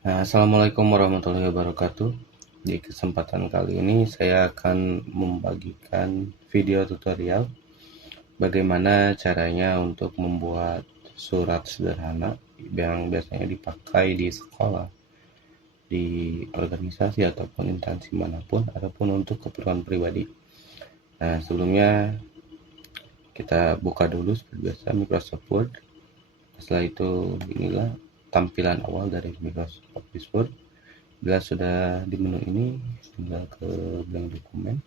Nah, Assalamualaikum warahmatullahi wabarakatuh. Di kesempatan kali ini saya akan membagikan video tutorial bagaimana caranya untuk membuat surat sederhana yang biasanya dipakai di sekolah, di organisasi ataupun instansi manapun, ataupun untuk keperluan pribadi. Nah, sebelumnya kita buka dulu seperti biasa Microsoft Word. Setelah itu inilah tampilan awal dari Microsoft Office Word. Bila sudah di menu ini, tinggal ke blank dokumen.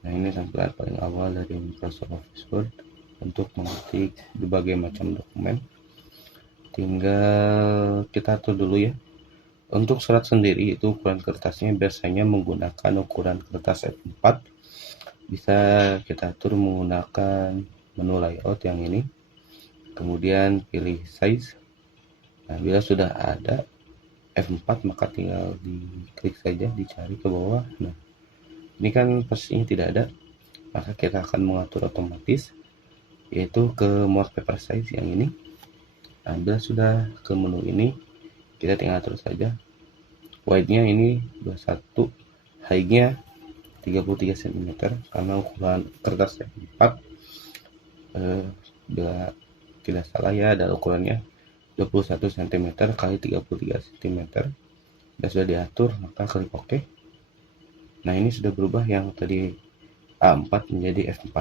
Nah, ini tampilan paling awal dari Microsoft Office Word untuk mengetik berbagai macam dokumen. Tinggal kita atur dulu ya. Untuk surat sendiri itu ukuran kertasnya biasanya menggunakan ukuran kertas F4. Bisa kita atur menggunakan menu layout yang ini. Kemudian pilih size. Nah, bila sudah ada F4 maka tinggal diklik saja, dicari ke bawah. Nah, ini kan posisinya tidak ada, maka kita akan mengatur otomatis yaitu ke more paper size yang ini. Nah, bila sudah ke menu ini, kita tinggal atur saja wide-nya ini 21, high-nya 33 cm karena ukuran kertas A4 bila tidak salah ya ada ukurannya 21 cm kali 33 cm. Sudah diatur, maka klik OK. Nah, ini sudah berubah yang tadi A4 menjadi F4.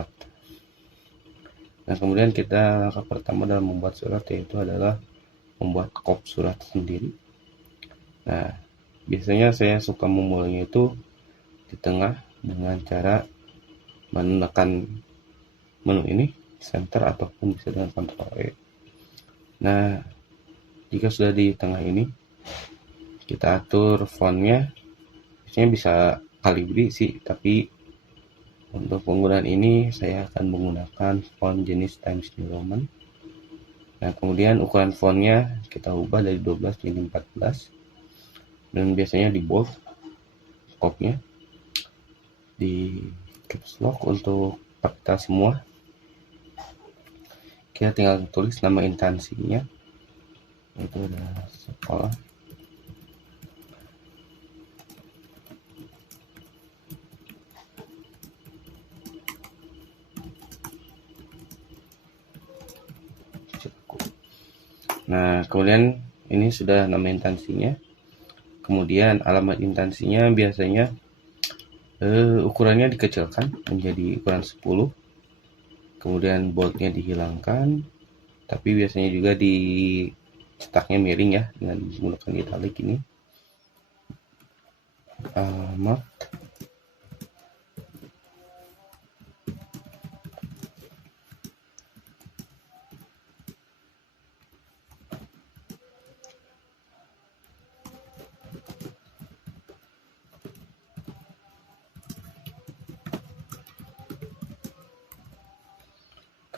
Nah, kemudian kita langkah pertama dalam membuat surat yaitu adalah membuat kop surat sendiri. Nah, biasanya saya suka memulainya itu di tengah dengan cara menekan menu ini, center ataupun bisa dengan Ctrl E. Nah, jika sudah di tengah ini, kita atur fontnya. Biasanya bisa Calibri sih, tapi untuk penggunaan ini saya akan menggunakan font jenis Times New Roman. Nah, kemudian ukuran fontnya kita ubah dari 12 jadi 14. Dan biasanya di bold skopnya, di caps lock untuk kita semua. Kita tinggal tulis nama instansinya, itu ada sekolah. Nah, kemudian ini sudah nama instansinya. Kemudian alamat instansinya biasanya ukurannya dikecilkan menjadi ukuran 10. Kemudian boldnya dihilangkan, tapi biasanya juga cetaknya miring ya dengan menggunakan italic ini. Alamat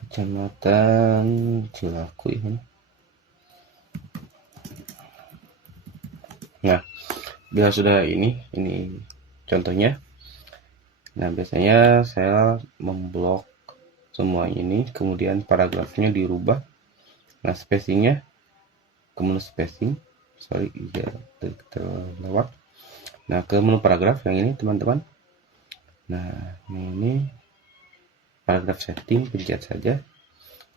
Kecamatan Cilaku ini. Nah, bila sudah ini contohnya. Nah, biasanya saya memblok semua ini, kemudian paragrafnya dirubah. Nah, spacingnya ke menu spacing, terlewat. Nah, ke menu paragraf yang ini teman-teman. Nah, ini paragraf setting, pencet saja.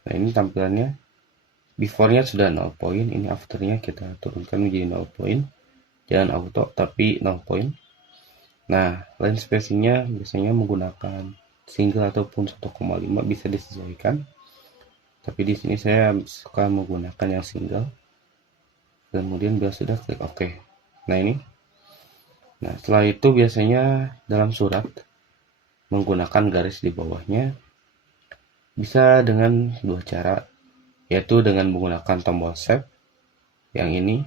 Nah, ini tampilannya. Before-nya sudah 0 point, ini after-nya kita turunkan menjadi 0 point. Jangan auto, tapi 0 point. Nah, line spacing-nya biasanya menggunakan single ataupun 1,5 bisa disesuaikan. Tapi di sini saya suka menggunakan yang single. Kemudian bila sudah klik OK. Nah, ini. Nah, setelah itu biasanya dalam surat menggunakan garis di bawahnya bisa dengan dua cara, yaitu dengan menggunakan tombol Shift yang ini,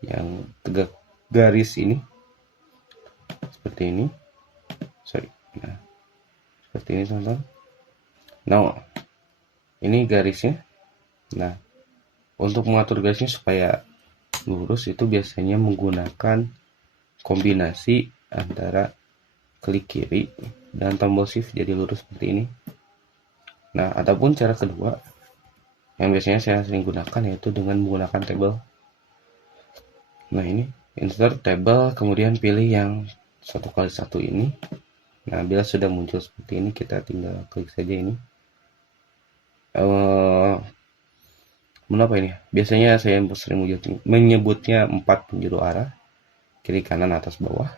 yang tegak garis ini, seperti ini. Nah, seperti ini teman-teman. Nah, ini garisnya. Nah, untuk mengatur garisnya supaya lurus itu biasanya menggunakan kombinasi antara klik kiri dan tombol shift jadi lurus seperti ini. Nah, ataupun cara kedua yang biasanya saya sering gunakan yaitu dengan menggunakan tabel. Nah, ini insert table, kemudian pilih yang 1x1 ini. Nah, bila sudah muncul seperti ini, kita tinggal klik saja ini. Mengapa ini? Biasanya saya sering menyebutnya 4 penjuru arah, kiri kanan atas bawah.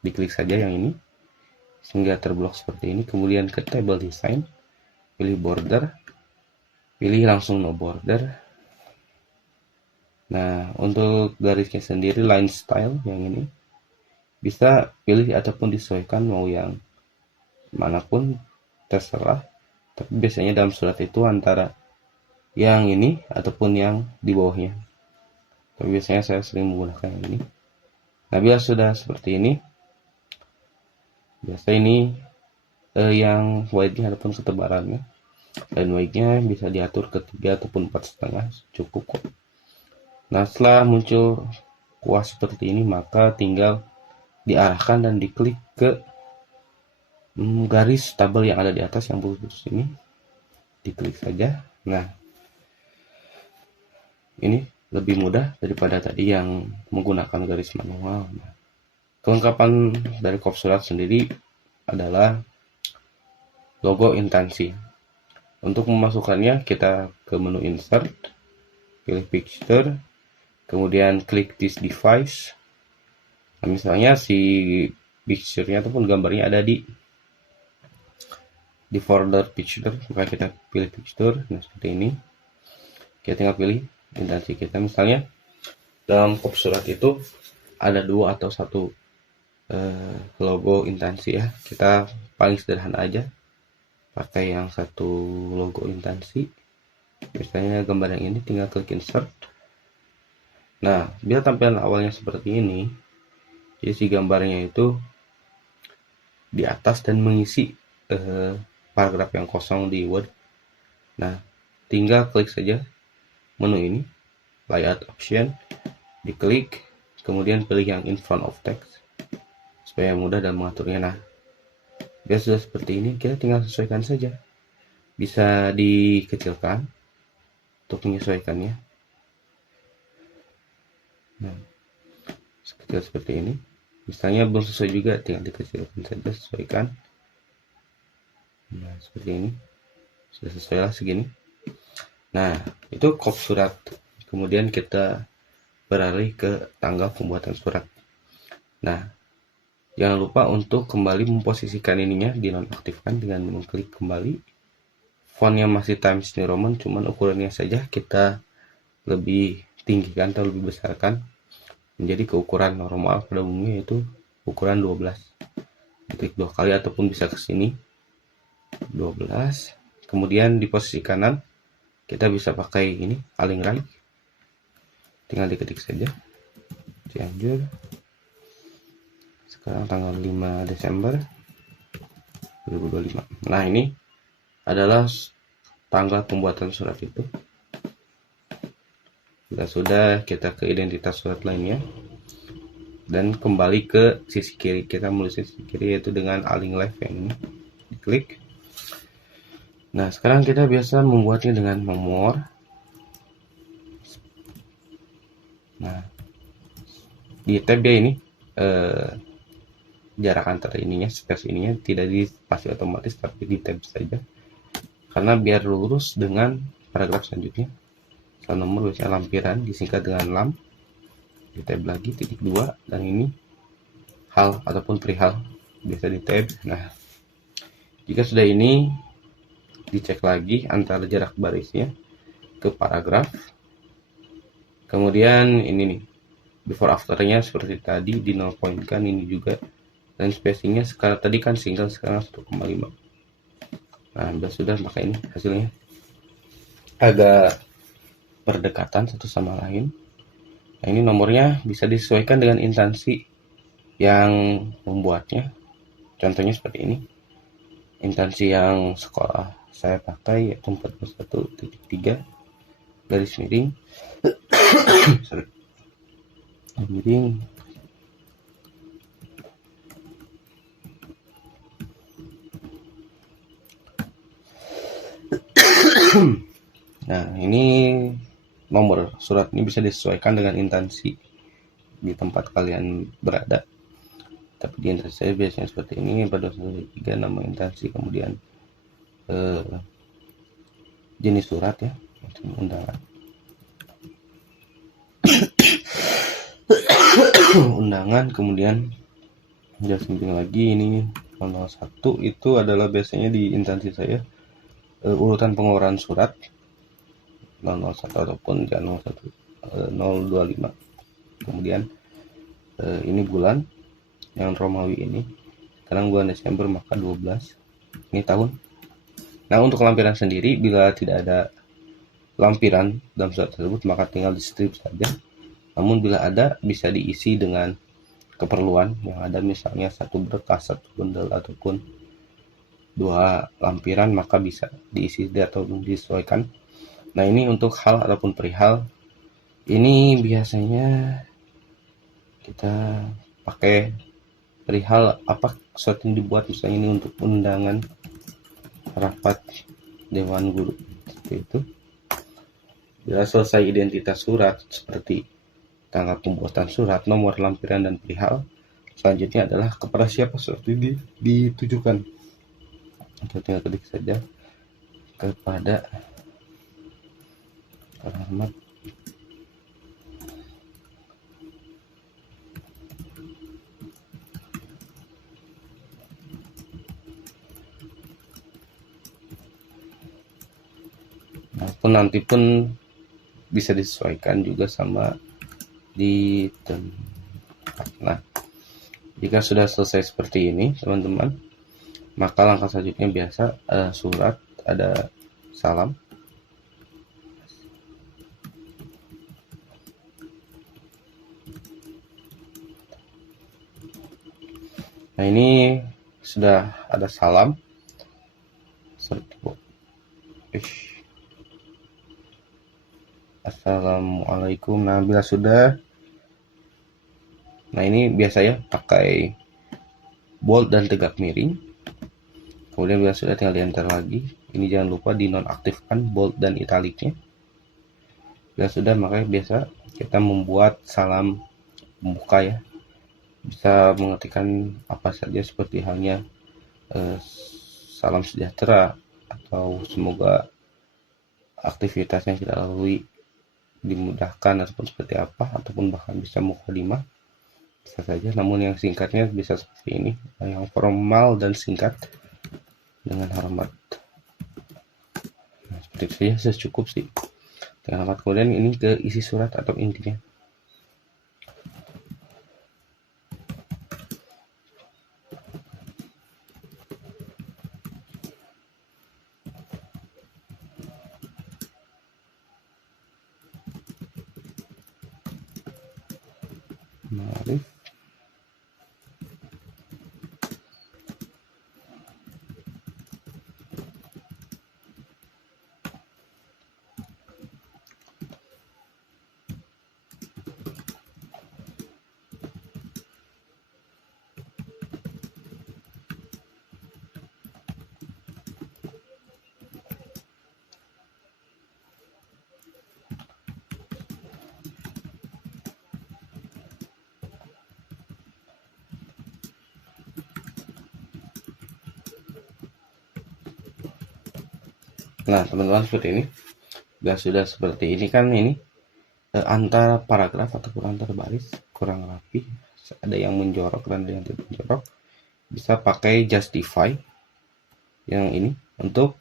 Diklik saja yang ini sehingga terblok seperti ini. Kemudian ke table design, pilih border, pilih langsung no border. Nah, untuk garisnya sendiri line style yang ini bisa pilih ataupun disesuaikan mau yang manapun, terserah. Tapi biasanya dalam surat itu antara yang ini ataupun yang di bawahnya. Tapi biasanya saya sering menggunakan yang ini. Nah, bila sudah seperti ini, biasa ini yang width-nya ataupun ketebalannya, dan width-nya bisa diatur ke 3 ataupun 4,5, cukup kok. Nah, setelah muncul kuas seperti ini, maka tinggal diarahkan dan diklik ke garis tabel yang ada di atas yang putus ini. Diklik saja. Nah, ini lebih mudah daripada tadi yang menggunakan garis manual. Nah, kelengkapan dari kop surat sendiri adalah logo instansi. Untuk memasukkannya, kita ke menu insert, pilih picture, kemudian klik this device. Nah, misalnya si picture-nya ataupun gambarnya ada di folder picture, maka kita pilih picture. Nah, seperti ini. Kita tinggal pilih instansi kita. Misalnya dalam kop surat itu ada 2 atau 1 logo instansi ya. Kita paling sederhana aja pakai yang 1 logo instansi. Misalnya gambar yang ini, tinggal klik insert. Nah, bila tampilan awalnya seperti ini, jadi si gambarnya itu di atas dan mengisi paragraf yang kosong di Word. Nah, tinggal klik saja menu ini, layout option, diklik, kemudian pilih yang in front of text supaya mudah dalam mengaturnya. Nah, biar sudah seperti ini, kita tinggal sesuaikan saja. Bisa dikecilkan untuk menyesuaikannya. Nah, sekecil seperti ini. Misalnya belum sesuai juga, tinggal dikecilkan saja, sesuaikan. Nah, seperti ini. Sudah sesuai lah segini. Nah, itu kop surat. Kemudian kita beralih ke tanggal pembuatan surat. Nah, jangan lupa untuk kembali memposisikan ininya, dinonaktifkan dengan mengklik kembali. Fontnya masih Times New Roman, cuman ukurannya saja kita lebih tinggikan atau lebih besarkan menjadi keukuran normal pada umumnya, yaitu ukuran 12. Diklik 2 kali ataupun bisa ke sini 12. Kemudian di posisi kanan kita bisa pakai ini align right. Tinggal diketik saja Cianjur. Sekarang tanggal 5 Desember 2025. Nah, ini adalah tanggal pembuatan surat itu. Bila sudah, kita ke identitas surat lainnya dan kembali ke sisi kiri. Kita menulis sisi kiri yaitu dengan align left yang ini. Diklik. Nah, sekarang kita biasa membuatnya dengan nomor. Nah, di tab ya ini jarak antara ininya, space ininya tidak di spasi otomatis tapi di tab saja, karena biar lurus dengan paragraf selanjutnya. Setelah nomor biasanya lampiran disingkat dengan lam, di tab lagi titik 2, dan ini hal ataupun perihal biasa di tab. Nah, jika sudah ini, dicek lagi antara jarak barisnya ke paragraf. Kemudian ini nih, before afternya seperti tadi di 0 point kan, ini juga. Dan spacingnya sekarang tadi kan single, sekarang 1,5. Nah, sudah, maka ini hasilnya agak berdekatan satu sama lain. Nah, ini nomornya bisa disesuaikan dengan instansi yang membuatnya. Contohnya seperti ini. Instansi yang sekolah saya pakai yaitu 41.3 garis miring miring Nah, ini nomor surat ini bisa disesuaikan dengan instansi di tempat kalian berada. Tapi di instansi saya biasanya seperti ini, pada 3 nama instansi, kemudian jenis surat ya, macam undangan. Undangan, kemudian di samping lagi ini 001 itu adalah biasanya di instansi saya urutan pengeluaran surat 001 ataupun 025. Kemudian ini bulan yang Romawi ini, sekarang bulan Desember maka 12, ini tahun. Nah, untuk lampiran sendiri, bila tidak ada lampiran dalam surat tersebut maka tinggal di strip saja. Namun bila ada, bisa diisi dengan keperluan yang ada, misalnya satu berkas, satu bundel, ataupun 2 lampiran, maka bisa diisi atau disesuaikan. Nah, ini untuk hal ataupun perihal ini biasanya kita pakai perihal apa sesuatu yang dibuat, misalnya ini untuk undangan rapat dewan guru seperti itu. Bila selesai identitas surat seperti tanggal pembuatan surat, nomor lampiran, dan perihal, selanjutnya adalah kepada siapa surat ini ditujukan. Kita tinggal ketik saja kepada alamat maupun nanti pun bisa disesuaikan juga sama di tempat. Nah, jika sudah selesai seperti ini teman-teman, maka langkah selanjutnya biasa surat ada salam. Nah, ini sudah ada salam seperti Assalamualaikum. Nah, bila sudah, nah ini biasanya pakai bold dan tegak miring. Kemudian bila sudah tinggal di-enter lagi. Ini jangan lupa dinonaktifkan bold dan italiknya. Bila sudah, makanya biasa kita membuat salam pembuka ya. Bisa mengetikkan apa saja seperti halnya salam sejahtera atau semoga aktivitas yang kita lalui dimudahkan ataupun seperti apa, ataupun bahkan bisa mukadimah, bisa saja. Namun yang singkatnya bisa seperti ini, yang formal dan singkat dengan hormat. Nah, seperti itu saja, sudah cukup sih dengan hormat. Kemudian ini ke isi surat atau intinya. Mari. Nah, teman-teman, seperti ini. Bila sudah seperti ini kan ini antara paragraf ataupun antar baris kurang rapi, ada yang menjorok dan ada yang tidak menjorok. Bisa pakai justify yang ini untuk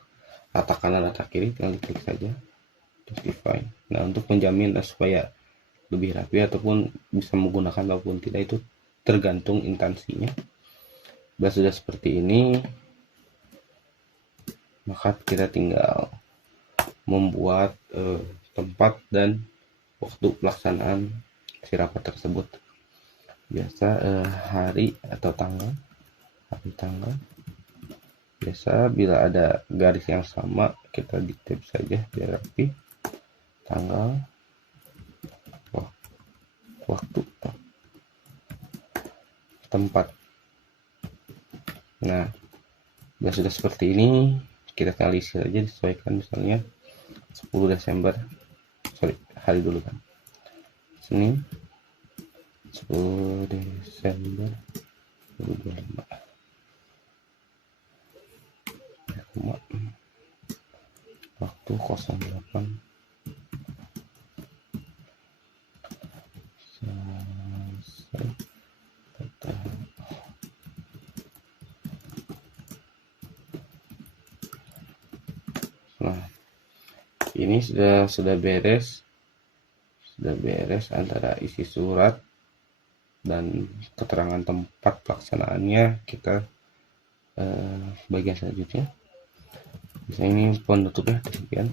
rata kanan rata kiri, tinggal klik saja justify. Nah, untuk menjamin supaya lebih rapi ataupun bisa menggunakan ataupun tidak itu tergantung instansinya. Bila sudah seperti ini, maka kita tinggal membuat tempat dan waktu pelaksanaan si rapat tersebut. Biasa hari atau tanggal, biasa bila ada garis yang sama kita diklik saja biar rapi. Tanggal, waktu, tempat. Nah, bila sudah seperti ini, kita tinggal isi saja, disesuaikan, misalnya 10 Desember, hari dulu kan, Senin 10 Desember 2025. Waktu 08 selesai. Nah, ini sudah beres antara isi surat dan keterangan tempat pelaksanaannya. Kita bagian selanjutnya, misalnya ini penutupnya demikian.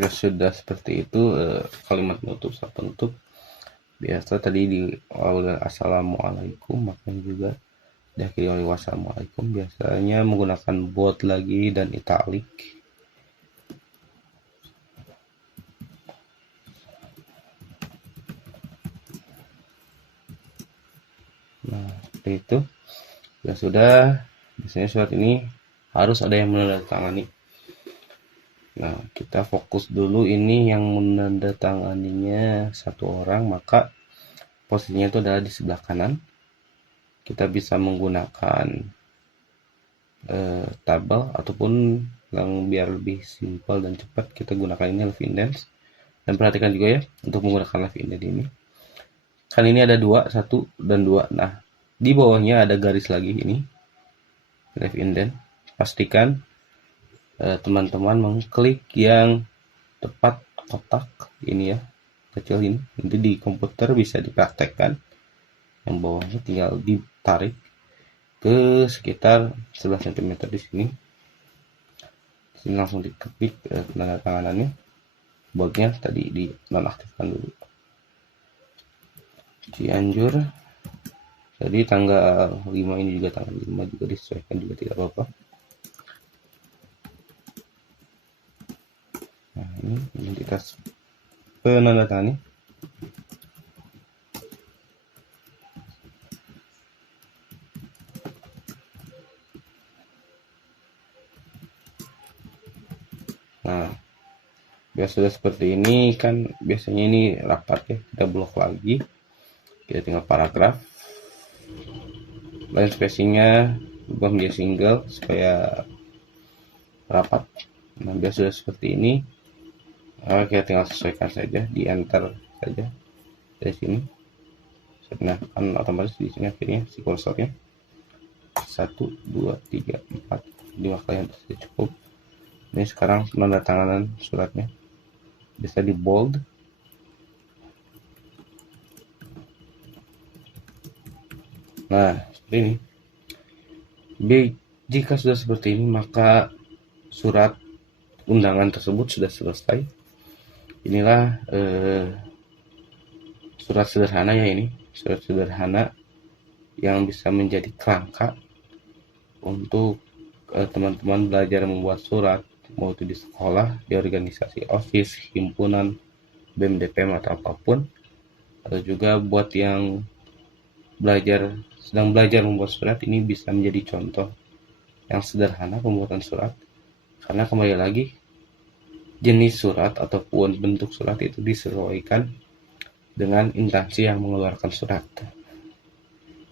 Ya sudah seperti itu, kalimat penutup saat penutup biasa tadi di awal assalamualaikum, makanya juga diakhiri oleh wassalamualaikum, biasanya menggunakan bold lagi dan italic. Nah, seperti itu. Ya sudah, biasanya surat ini harus ada yang menandatangani. Nah, kita fokus dulu ini yang menandatanganinya satu orang, maka posisinya itu adalah di sebelah kanan. Kita bisa menggunakan tabel ataupun yang biar lebih simpel dan cepat, kita gunakan ini left indent. Dan perhatikan juga ya untuk menggunakan left indent ini. Kan ini ada 2, 1 dan 2. Nah, di bawahnya ada garis lagi ini. Left indent. Pastikan teman-teman mengklik yang tepat kotak ini ya, kecil ini. Nanti di komputer bisa dipraktekkan. Yang bawahnya tinggal ditarik ke sekitar 11 cm di sini. Sini langsung diketik tanda tanganannya. Boldnya tadi di nonaktifkan dulu. Cianjur. Jadi tanggal 5 ini juga tanggal 5 juga disesuaikan juga tidak apa-apa. Nah, ini identitas penandatangani. Nah, biar sudah seperti ini kan biasanya ini rapat ya, kita blok lagi. Kita tinggal paragraf. Line spacingnya ubah menjadi single supaya rapat. Nah, biar sudah seperti ini, kita tinggal sesuaikan saja, di enter saja dari sini. Nah, kan otomatis di sini akhirnya si kursornya 1, 2, 3, 4, 5 kali sudah cukup. Ini sekarang penandatanganan suratnya bisa di bold. Nah, seperti ini. Jika sudah seperti ini, maka surat undangan tersebut sudah selesai. Inilah surat sederhana ya, ini surat sederhana yang bisa menjadi kerangka untuk teman-teman belajar membuat surat, mau itu di sekolah, di organisasi OSIS, himpunan, BEM, DPM atau apapun, atau juga buat yang sedang belajar membuat surat, ini bisa menjadi contoh yang sederhana pembuatan surat. Karena kembali lagi, jenis surat ataupun bentuk surat itu disesuaikan dengan instansi yang mengeluarkan surat.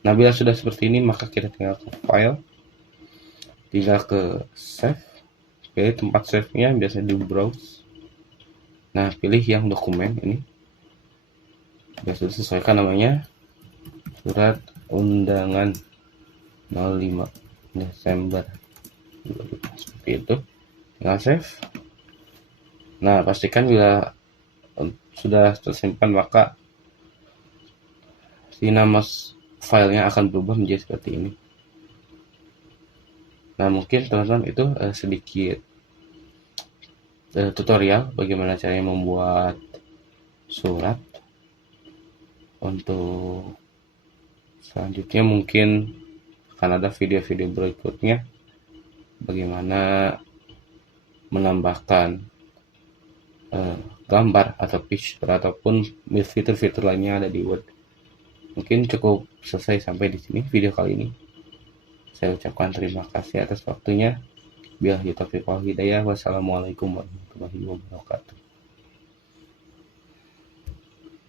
Nah, bila sudah seperti ini, maka kita tinggal ke file, tinggal ke save. Pilih tempat save-nya, biasanya di browse. Nah, pilih yang dokumen ini. Sudah sesuaikan namanya, surat undangan 05 Desember. Seperti itu. Tinggal save. Nah, pastikan bila sudah tersimpan, maka si nama filenya akan berubah menjadi seperti ini. Nah, mungkin teman-teman itu sedikit tutorial bagaimana caranya membuat surat. Untuk selanjutnya mungkin akan ada video-video berikutnya bagaimana menambahkan gambar atau picture ataupun fitur-fitur lainnya ada di Word. Mungkin cukup selesai sampai di sini video kali ini. Saya ucapkan terima kasih atas waktunya. Billahi taufiq wal hidayah. Wassalamualaikum warahmatullahi wabarakatuh.